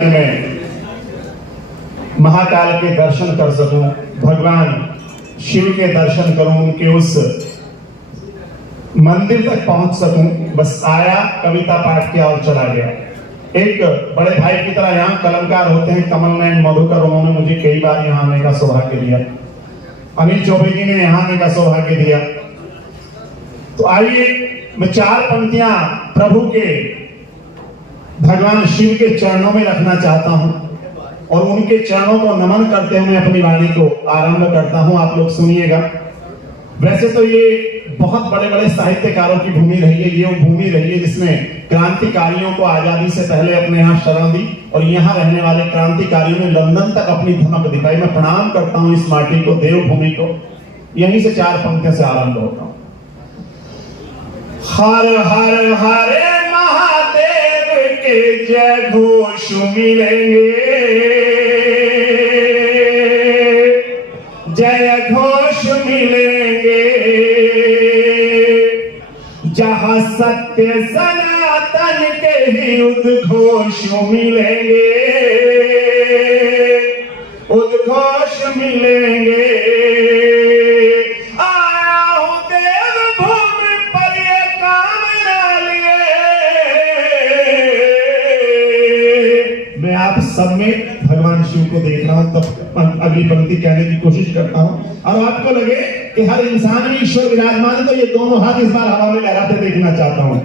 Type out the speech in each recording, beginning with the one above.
में महाकाल के दर्शन कर सकूं, भगवान शिव के दर्शन करूं, उनके उस मंदिर तक पहुंच सकूं, बस आया, कविता पाठ किया और चला गया। एक बड़े भाई की तरह यहाँ कलमकार होते हैं कमल नयन मधुकर, उन्होंने मुझे कई बार यहाँ आने का सौभाग्य दिया। अनिल चौबे जी ने यहाँ आने का सौभाग्य दिया। तो आइए मैं चार पंक्तियां प्रभु के, भगवान शिव के चरणों में रखना चाहता हूं और उनके चरणों को नमन करते हुए अपनी वाणी को आरंभ करता हूं। आप लोग सुनिएगा। वैसे तो ये बहुत बड़े बड़े साहित्यकारों की भूमि रही है, ये वो भूमि रही है जिसने क्रांतिकारियों को आजादी से पहले अपने यहाँ शरण दी और यहाँ रहने वाले क्रांतिकारियों ने लंदन तक अपनी धमक दिखाई। मैं प्रणाम करता हूँ इस माटी को, देवभूमि को। यहीं से चार पंक्तियों से आरंभ होता हूँ। हर हर हरे महादेव के जय घोष मिलेंगे, जय घोष मिलेंगे, जहां सत्य सनातन के ही उद्घोष मिलेंगे, उद्घोष मिलेंगे। मैं आप सब में भगवान शिव को देख रहा हूं, तब अगली पंक्ति कहने की कोशिश करता हूं और आपको लगे कि हर इंसान में ईश्वर विराजमान है, तो ये दोनों हाथ इस बार हवा में लहराते देखना चाहता हूं।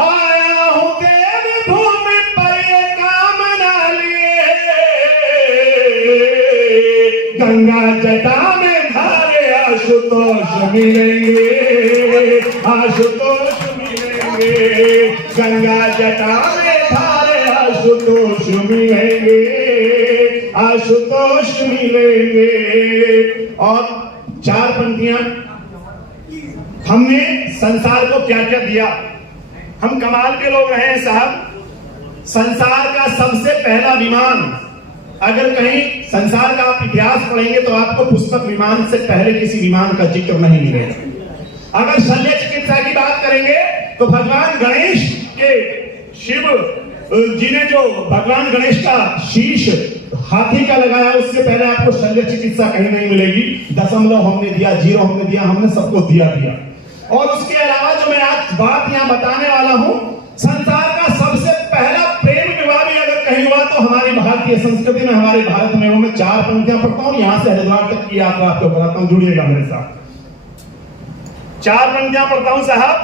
आया हूं देव भूमि पर ये कामना लिए, गंगा जटा में धारे आशुतोष मिलेंगे, आशुतोष मिलेंगे, गंगा जटा में धारे आशुतोष मिलेंगे, आशुतोष मिलेंगे। और चार पंक्तियां, हमने संसार को क्या क्या दिया। हम कमाल के लोग रहे हैं साहब। संसार का सबसे पहला विमान, अगर कहीं संसार का आप इतिहास पढ़ेंगे तो आपको पुस्तक विमान से पहले किसी विमान का जिक्र नहीं मिलेगा। अगर शल्य चिकित्सा की बात करेंगे तो भगवान गणेश के, शिव जी ने जो भगवान गणेश का शीश हाथी का लगाया, उससे पहले आपको शल्य चिकित्सा कहीं नहीं मिलेगी। दशमलव हमने दिया, जीरो हमने दिया, हमने सबको दिया। और उसके अलावा जो मैं आज बात यहाँ बताने वाला हूँ, संसार का सबसे पहला प्रेम विवाह भी अगर कहीं हुआ तो हमारी भारतीय संस्कृति में, हमारे भारत में। मैं चार पंक्तियां पढ़ता हूँ, यहाँ से हरिद्वार तक की यात्रा आपको कराता हूँ, जुड़िएगा मेरे साथ। चार पंक्तियां पढ़ता हूँ साहब,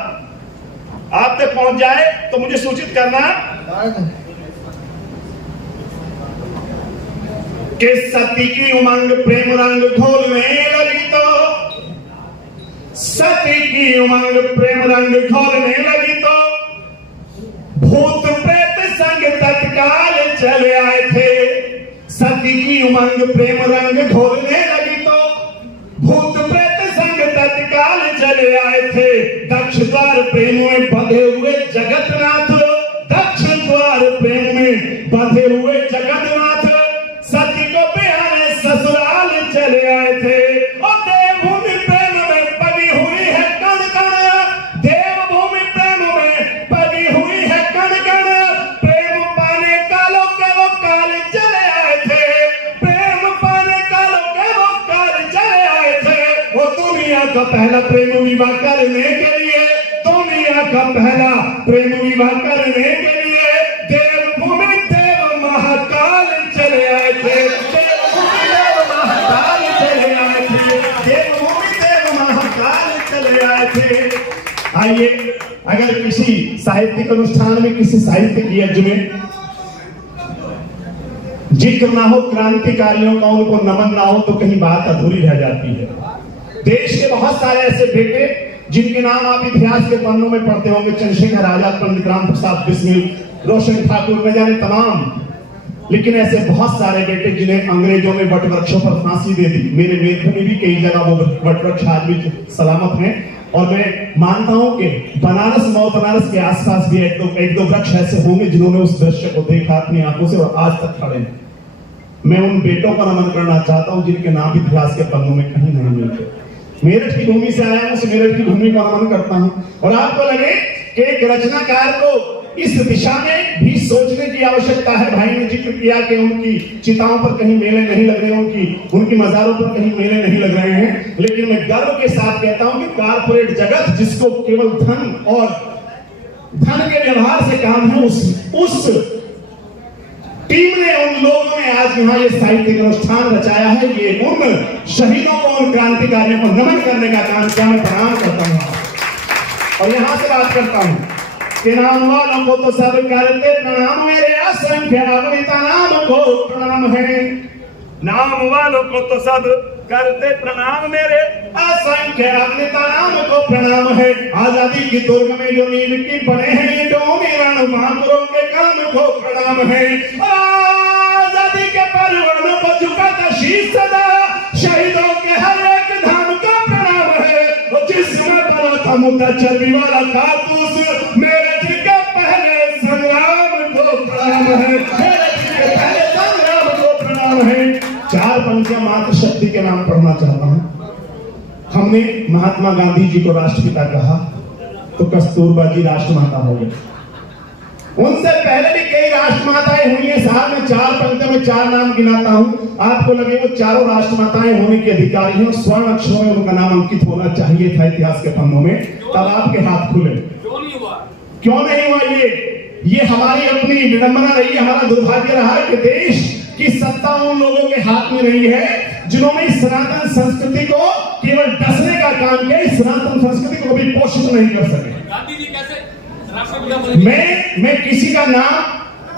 आप तक पहुंच जाए तो मुझे सूचित करना कि सती की उमंग प्रेम रंग घोलने लगी तो, सती की उमंग प्रेम रंग घोलने लगी तो, भूत प्रेत संग तत्काल चले आए थे। सती की उमंग प्रेम रंग घोलने लगी तो, भूत प्रेत संग तत्काल चले आए थे। दक्ष द्वार प्रेम में बंधे हुए जगतनाथ, दक्ष द्वार प्रेम में बंधे हुए जगतनाथ, सती को बिहाने ससुराल चले आए थे। और देवभूमि प्रेम में पगी हुई है कण कण, देवभूमि प्रेम में पगी हुई है कण कण, प्रेम पाने कालों के वो काल चले आए थे, प्रेम पाने कालों के वो काल चले आए थे। वो दुनिया का पहला प्रेम विवाह करने के लिए, दुनिया का पहला प्रेम विवाह करने के लिए देवभूमि देव महाकाल चले आए थे, देवभूमि देव महाकाल चले आए थे, देवभूमि देव महाकाल चले आए थे। आइए, अगर किसी साहित्यिक अनुष्ठान में, किसी साहित्यिक यज्ञ में जिक्र ना हो क्रांतिकारियों का, उनको नमन ना हो, तो कहीं बात अधूरी रह जाती है। देश के बहुत सारे ऐसे बेटे जिनके नाम आप इतिहास के पन्नों में पढ़ते होंगे, चंद्रशेखर आजाद, पंडित राम प्रसाद बिस्मिल, रोशन ठाकुर, न जाने तमाम। लेकिन ऐसे बहुत सारे बेटे जिन्हें अंग्रेजों ने वटवृक्षों पर फांसी दे दी। मेरे मेरठ में भी कई जगह वो वटवृक्ष आज भी सलामत हैं। और मैं मानता हूं कि बनारस, नौ बनारस के आसपास भी एक दो वृक्ष ऐसे होंगे जिन्होंने उस दृश्य को देखा अपनी आंखों से और आज तक खड़े हैं। मैं उन बेटों का नमन करना चाहता हूं जिनके नाम इतिहास के पन्नों में कहीं नहीं मिलते। मेरठ की भूमि से आया हूं, मेरठ की भूमि का नमन करता हूं। और आपको लगे कि एक रचनाकार को इस दिशा में भी सोचने की आवश्यकता है। भाई ने जिक्र किया कि उनकी चिताओं पर कहीं मेले नहीं लग रहे, उनकी मज़ारों पर कहीं मेले नहीं लग रहे हैं, लेकिन मैं गर्व के साथ कहता हूं कि कारपोरेट जगत जिसको केवल धन और धन के व्यवहार से काम है, उस टीम ने, उन लोगों ने आज यहाँ ये साहित्यिक अनुष्ठान रचाया है। ये उन शहीदों को, उन क्रांतिकारियों को नमन करने का काम किया। मैं प्रणाम करता हूँ और यहाँ से बात करता हूँ कि नाम वालों को तो सब करते प्रणाम, मेरे असंख्य अगणित नाम को प्रणाम है। नाम वालों को तो सब करते प्रणाम, मेरे असंख्य अगणित नाम को प्रणाम है। आजादी की दुर्ग में जो नींव की बने हैं, ये डोमीरण महापुरों के काम को प्रणाम है। आजादी के परिवर्ण को झुकाता शीश सदा, शहीदों के हर एक धाम को प्रणाम है। जिसमें बना था मुद्दा चर्बी वाला कारतूस, मेरे जी के पहले संग्राम को प्रणाम है, मेरे जी के पहले संग्राम को प्रणाम है। चार पंक्तियां मात्र शक्ति के नाम पढ़ना चाहता हूं। हमने महात्मा गांधी जी को राष्ट्रपिता कहा तो कस्तूरबा जी राष्ट्रमाता हो गए। उनसे पहले भी कई राष्ट्रमाताएं हुई हैं साहब। मैं चार पंक्तियों में चार नाम गिनाता हूं, आपको लगे वो चारों राष्ट्रमाताएं होने की अधिकारी हैं, स्वर्ण अक्षरों में उनका नाम अंकित होना चाहिए था इतिहास के पन्नों में, तब आपके हाथ खुले। क्यों नहीं हुआ? ये हमारी अपनी विडंबना रही, हमारा दुर्भाग्य रहा कि देश की सत्ता उन लोगों के हाथ में रही है जिन्होंने इस सनातन संस्कृति को केवल डसने का काम किया, इस सनातन संस्कृति को भी पोषित नहीं कर सके। गांधी जी कैसे मैं किसी का नाम,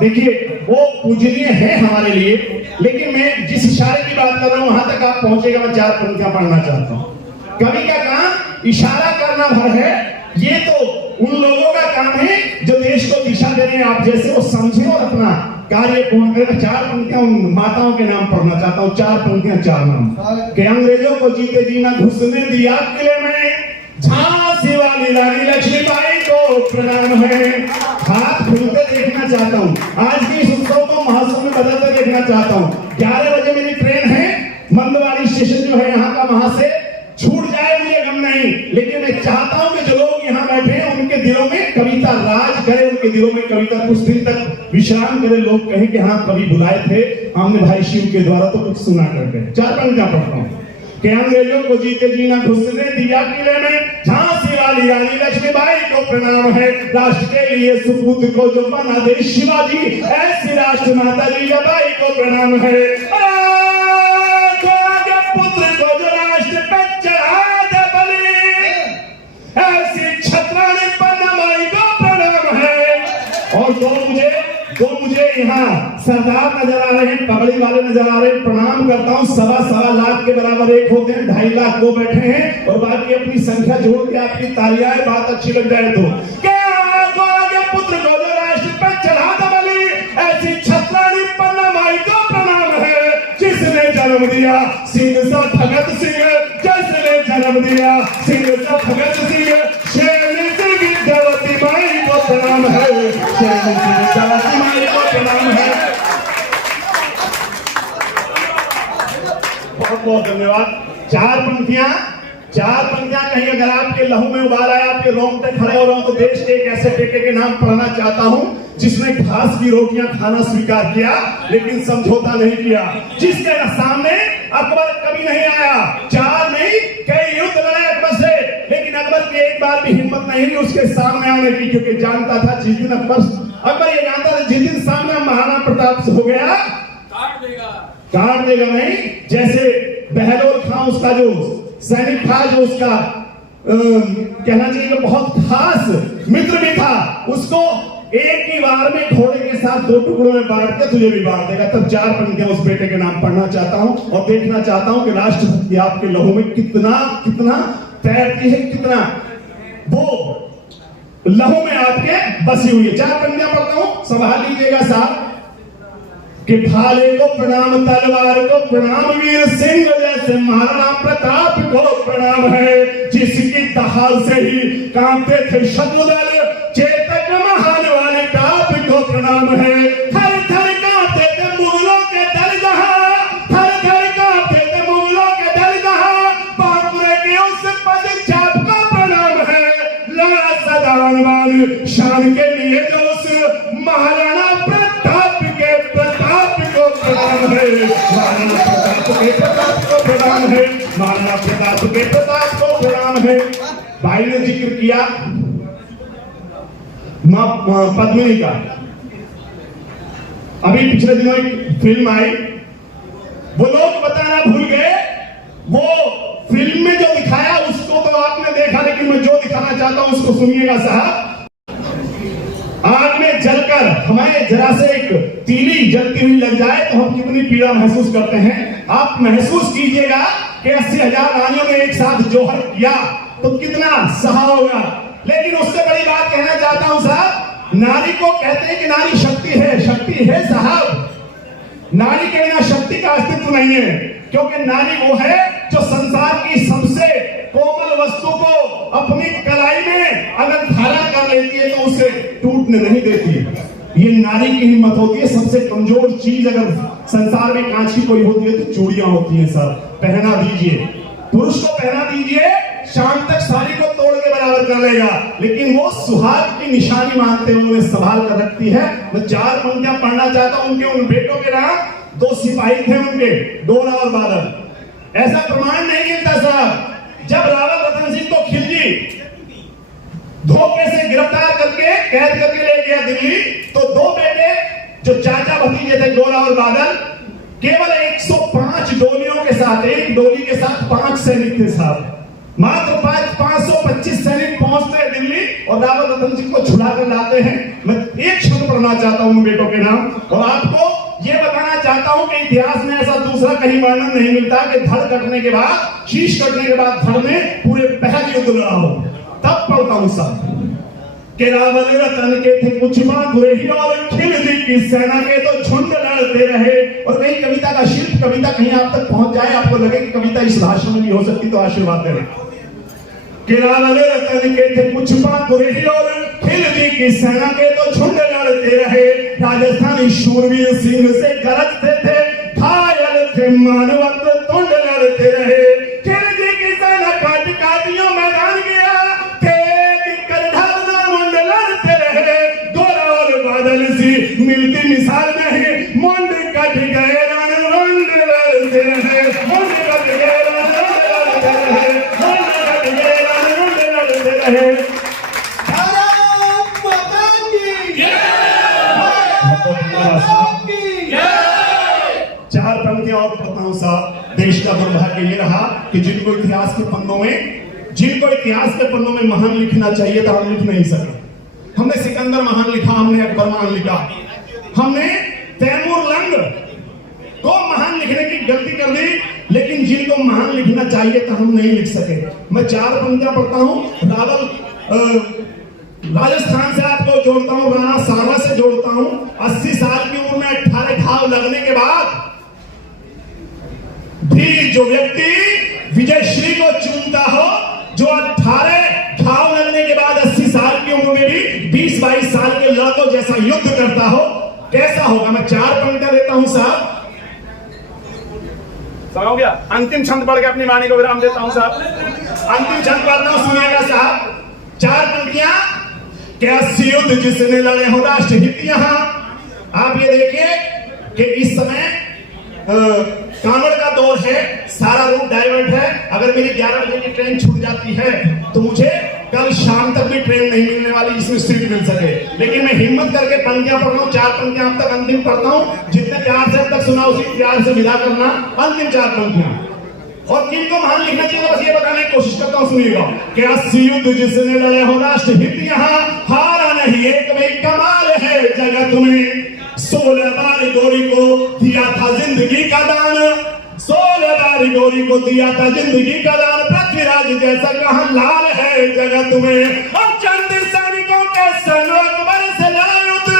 देखिए वो पूजनीय है हमारे लिए, लेकिन मैं जिस इशारे की बात कर रहा हूं वहां तक आप पहुंचेगा। मैं चार पंक्तियां पढ़ना चाहता हूं। कवि का काम इशारा करना भर है, ये तो उन लोगों का काम है जो देश को दिशा दे रहे हैं। आप जैसे वो समझे और अपना कार्य पूर्ण करें। चार पंक्तियां उन माताओं के नाम पढ़ना चाहता हूं, चार पंक्तियां चार नाम कि अंग्रेजों को जीते जीना घुसने दिया किले में, झांसी वाली रानी लक्ष्मीबाई को प्रणाम है। हाथ खुलते देखना चाहता हूँ, आज की इस उत्सव को महोत्सव में बदलते देखना चाहता हूँ। 11 बजे मेरी ट्रेन है, मंदवाड़ी स्टेशन जो है यहाँ का, वहां से छूट जाए मुझे गम नहीं, लेकिन मैं चाहता हूँ कि जो लोग यहाँ बैठे हैं उनके दिलों में कविता राज करे, उनके दिलों में कविता कुछ दिन तक विश्राम करे। लोग कहें कि हाँ कवि बुलाए थे हमने भाई शिव के द्वारा तो कुछ सुना करके। चार पंक्तियां पढ़ता हूँ कि अंग्रेजों को जीते जीना घुसने दिया किले में, झांसी वाली रानी लक्ष्मीबाई को प्रणाम है। राष्ट्र के लिए सुपूत को जो बना दे शिवाजी, ऐसी राष्ट्र माता जीजाबाई को प्रणाम है। पुत्र को जो राष्ट्र पे चढ़ा दे बलि, ऐसी छत्राणी पन्नामाई को प्रणाम है। और दो मुझे यहाँ सरदार नजर आ रहे हैं, पगड़ी वाले नजर आ रहे हैं, प्रणाम करता हूँ। सवा लाख के बराबर एक होते हैं, 2.5 लाख वो बैठे हैं और बाकी अपनी संख्या जोड़ के आपकी तालियां बात अच्छी लग जाए तो आगे पुत्र को जो राष्ट्र पे चढ़ा दे बलि, ऐसी छत्राणी पन्नामाई को प्रणाम है। जिसने जन्म दिया सिंह सा भगत सिंह, जिसने जन्म दिया सिंह सा भगत सिंह, शेरनी सिंह विद्यावती माई को प्रणाम है, शेरनी सिंह विद्यावती माई को प्रणाम है। बहुत बहुत धन्यवाद। चार पंक्तियां कहीं अगर आपके लहू में उबाल आया, आपके रोंगटे खड़े हो रहे हो, तो देश के एक ऐसे बेटे के नाम पढ़ना चाहता हूं जिसने घास की रोटियां खाना स्वीकार किया लेकिन समझौता नहीं किया, जिसके सामने अकबर कभी नहीं आया। 4 नहीं कई युद्ध लड़े अकबर से, लेकिन अकबर की एक बार भी हिम्मत नहीं हुई उसके सामने आने की, क्योंकि जानता था जिस दिन अकबर ये जानता था जिस दिन सामने महाराणा प्रताप से हो गया काट देगा नहीं। जैसे बहलोल खां उसका जो सैनिक था, जो उसका कहना चाहिए बहुत खास मित्र भी था, उसको एक ही बार में घोड़े के साथ 2 टुकड़ों में बांट के तुझे भी बांट देगा। तब 4 पंक्तियां उस बेटे के नाम पढ़ना चाहता हूं और देखना चाहता हूं कि राष्ट्रभक्ति आपके लहू में कितना तैरती है, कितना वो लहू में आपके बसी हुई है। 4 पंक्तियां पढ़ता हूं, संभाल लीजिएगा साहब कि भाले को प्रणाम, तलवार को प्रणाम, वीर सिंह जैसे महाराणा प्रताप को प्रणाम है। जिसकी दहाड़ से ही कांपते थे शत्रुदल, चेतक महान वाले काप को प्रणाम है। थर थर कांपते थे मुगलों के दल जहां, थर थर कांपते थे मुगलों के दल जहां, बांकुरे के उस पदचाप को प्रणाम है। लड़ा सदानवान शान के लिए जो उस प्रणाम है, महाराणा प्रताप के प्रताप को प्रणाम है, महाराणा प्रताप के प्रताप को प्रणाम है। भाई ने जिक्र किया पद्मिनी का। अभी पिछले दिनों एक फिल्म आई, वो लोग बताना भूल गए, वो फिल्म में जो दिखाया उसको तो आपने देखा, लेकिन मैं जो दिखाना चाहता हूं उसको सुनिएगा साहब। आग में जलकर हमारे जरा से एक तीली जलती हुई लग जाए तो हम कितनी पीड़ा महसूस करते हैं। आप महसूस कीजिएगा कि 80,000 रानियों ने एक साथ जोहर किया तो कितना सहा होगा। लेकिन उससे बड़ी बात कहना चाहता हूं साहब, नारी को कहते हैं कि नारी शक्ति है साहब। नारी के बिना शक्ति का अस्तित्व नहीं है, क्योंकि नारी वो है जो संसार की सबसे कोमल वस्तु को अपनी कलाई में अगर धारण कर लेती है तो उसे टूटने नहीं देती है। ये नारी की हिम्मत होती है। सबसे कमजोर चीज अगर संसार में कांच की कोई होती है तो चूड़ियां होती हैं सर, पहना दीजिए। पुरुष को पहना दीजिए, शाम तक साड़ी को तोड़ के बराबर कर लेगा, लेकिन वो सुहाग की निशानी मानते हुए उन्हें संभाल कर रखती है। मैं 4 पंक्तियां पढ़ना चाहता हूं उनके उन बेटों के नाम। 2 सिपाही थे उनके, डोरा और बादल। ऐसा प्रमाण नहीं मिलता साहब। जब रावल रतन सिंह को खिलजी धोखे से गिरफ्तार करके कैद करके ले गया दिल्ली, तो 2 बेटे जो चाचा भतीजे थे, डोरा और बादल, केवल 105 डोलियों के साथ, एक डोली के साथ 5 सैनिक थे साहब। मात्र 525 सैनिक पहुंचते हैं दिल्ली और रावल रतन सिंह को छुड़ा कर लाते हैं। मैं एक शब्द पढ़ना चाहता हूं उन बेटों के नाम, और आपको यह बताना चाहता हूं कि इतिहास में ऐसा दूसरा कहीं वर्णन नहीं मिलता कि धड़ कटने के बाद, शीश कटने के बाद धड़ ने पूरे पहल युद्ध लड़ा हो। तब पढ़ता हूं साहब कि रावल रतन के थे कुछ बांधुए ही और खिलजी की सेना के तो झुंड लड़ते रहे। और कहीं कविता का शिल्प, कविता कहीं आप तक पहुंच जाए, आपको लगे कि कविता इस भाषा में भी हो सकती, तो आशीर्वाद दें। कि रावल रतन के थे कुछ बांधुए ही और खिलजी की सेना के तो झुंड लड़ते रहे। राजस्थानी शूरवीर सिंह से गरजते थे, घायल थे मानवत तुंड लड़ते रहे। खिलजी की सेना काट काटियों मैदान गया, बादल सी मिलती मिसाल नहीं, मुंड कट गए मुंड लड़ते रहे, मुंड कट गए मुंड लड़ते रहे, मुंड कट गए मुंड लड़ते रहे। भारत माता की जय, भारत माता की जय। 4 पंक्तियां और पढ़ता हूं साहब। देश का दुर्भाग्य ये रहा कि जिनको इतिहास के पन्नों में महान लिखना चाहिए था, हम लिख नहीं सके। हमने सिकंदर महान लिखा, हमने अकबर महान लिखा, हमने तैमूर लंग को महान लिखने की गलती कर दी, लेकिन जिनको महान लिखना चाहिए था हम नहीं लिख सके। मैं 4 पंक्तियां पढ़ता हूं। राजस्थान से आपको जोड़ता हूं, राणा सांगा से जोड़ता हूं। 80 साल की उम्र में 18 घाव लगने के बाद भी जो व्यक्ति विजयश्री को चुनता हो, जो 18 घाव लगने के बाद 80 साल की उम्र में भी 20-22 साल के लड़कों जैसा युद्ध करता हो, कैसा होगा। मैं 4 पंक्तियां देता हूं साहब। हो गया, अंतिम छंद पढ़ के अपनी वाणी को विराम देता हूं साहब। अंतिम छंद पढ़ता हूं, सुनिएगा साहब। 4 पंक्तियां। क्या युद्ध जिसने लड़े हो राष्ट्रहित। यहां आप ये देखिए कि इस समय कांवड़ का दौर है, सारा रूट डाइवर्ट है। अगर मेरी 11 बजे की ट्रेन छूट जाती है तो मुझे कल शाम तक भी ट्रेन नहीं मिलने वाली जिसमें सीट मिल सके। लेकिन मैं हिम्मत करके पंक्तियां पढ़ रहा हूं। 4 पंक्तियां अब तक अंतिम पढ़ता हूं। जितने प्यार से अब तक सुना उसी प्यार से विदा करना। अंतिम 4 पंक्तियां। और किनको महान लिखना चाहिए बस ये बताने की कोशिश करता हूं, सुनिएगा। क्या युद्ध जिसने लड़े हो राष्ट्रहित। यहां हारा नहीं एक में कमाल है जगत में। 16 बार गोरी को दिया था जिंदगी का दान, 16 बार गोरी को दिया था जिंदगी का दान। पृथ्वीराज जैसा कहां लाल है जगत में। और चंद सैनिकों के संग अकबर से लड़ा युद्ध।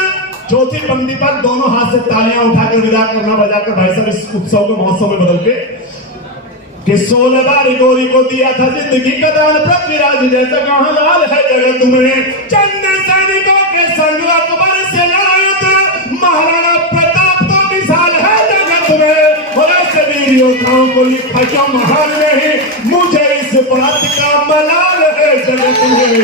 चौथी पंक्ति पर दोनों हाथ से तालियां उठाकर विदा करना, बजाकर भाई साहब इस उत्सव को महोत्सव में बदल के कि 16 बार गोरी को दिया था जिंदगी का दान। पृथ्वीराज जैसा कहां लाल है जगत में। चंद सैनिकों के संग अकबर से लड़ा युद्ध। महाराणा प्रताप तो मिसाल है जगत में। और ऐसे वीर योद्धाओं को लिखा क्यों महान नहीं। मुझे इस बात का मलाल है जगत में। मुझे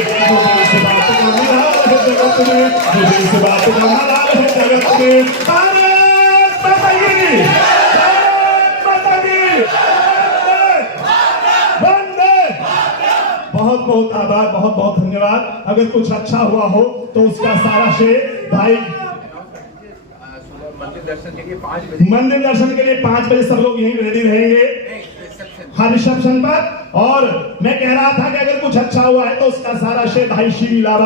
इस बात का मलाल है जगत में। मुझे इस बात का मलाल है जगत में। भारत माता की बहुत बहुत आभार, बहुत बहुत धन्यवाद। अगर कुछ अच्छा हुआ हो तो उसका सारा श्रेय भाई। मंदिर दर्शन के लिए 5 बजे सब लोग यहीं रेडी रहेंगे, हर रिसेप्शन पर। और मैं कह रहा था कि अगर कुछ अच्छा हुआ है तो उसका सारा श्रेय भाई श्री इलाहाबाद